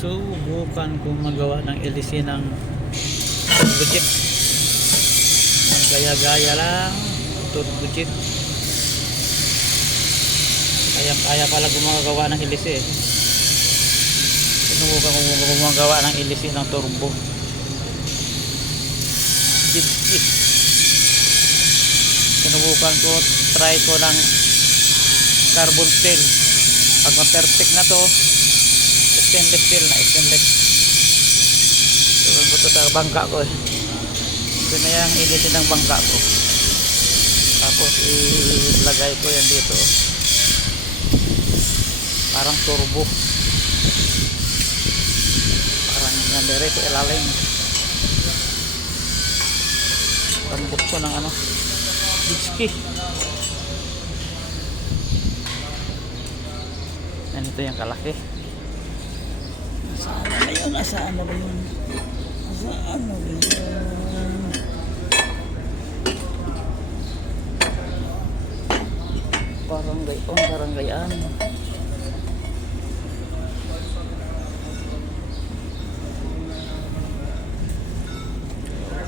subukan kong magawa ng LC ng turbo jeep. Gaya-gaya lang turbo jeep. Kaya pala gumagawa ng LC eh. Sinubukan kong gumagawa ng LC ng turbo jeep. Sinubukan ko, try ko ng carbon steel. Pag ma-perfect na to, stainless steel na, stainless. Tuwan ko to sa bangka ko eh. Ito na yung initin ng bangka ko. Tapos ilagay ko yan dito. Parang turbo. Parang nandere ko ilalim. Pambot ko ng ano, Bitski. Yan, ito yung kalaki. Saan na yun? Asaan na ba yun? Asaan na ba yun? Parang gayon, parang gayaan.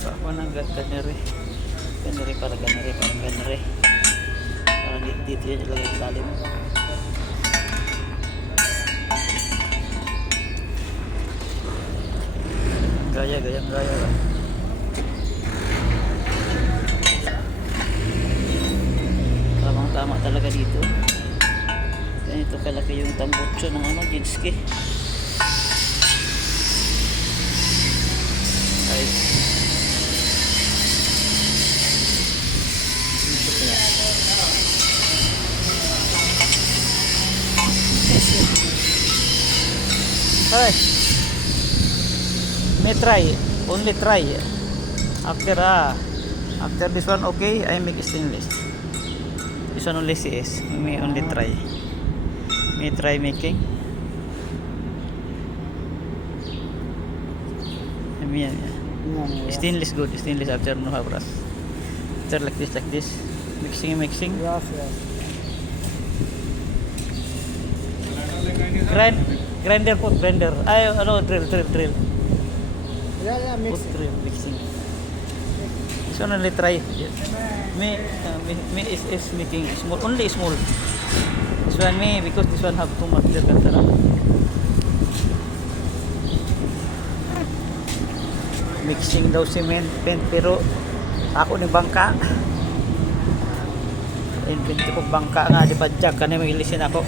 Ako nang ganere. Ganere, parang ganere. Parang dito yan ilagay sa lalim. Gaya lang. Tama talaga dito. Ganito kalaki yung tambutso ng ano, Jinski. Ay. Ay. May try, only try. After this one okay, I make stainless. This one only CS, may only try. May try making. Yan. Stainless good, stainless after no habras. After like this, mixing. Yes. Grinder. Ay, ano, drill. Yeah, Mixing. So only try. Me is making small, only small. This one me because this one have too much there. Mixing daw cement, paint, pero ako ni bangka. Invento ko bangka nga di padjak kanay magilisin ako.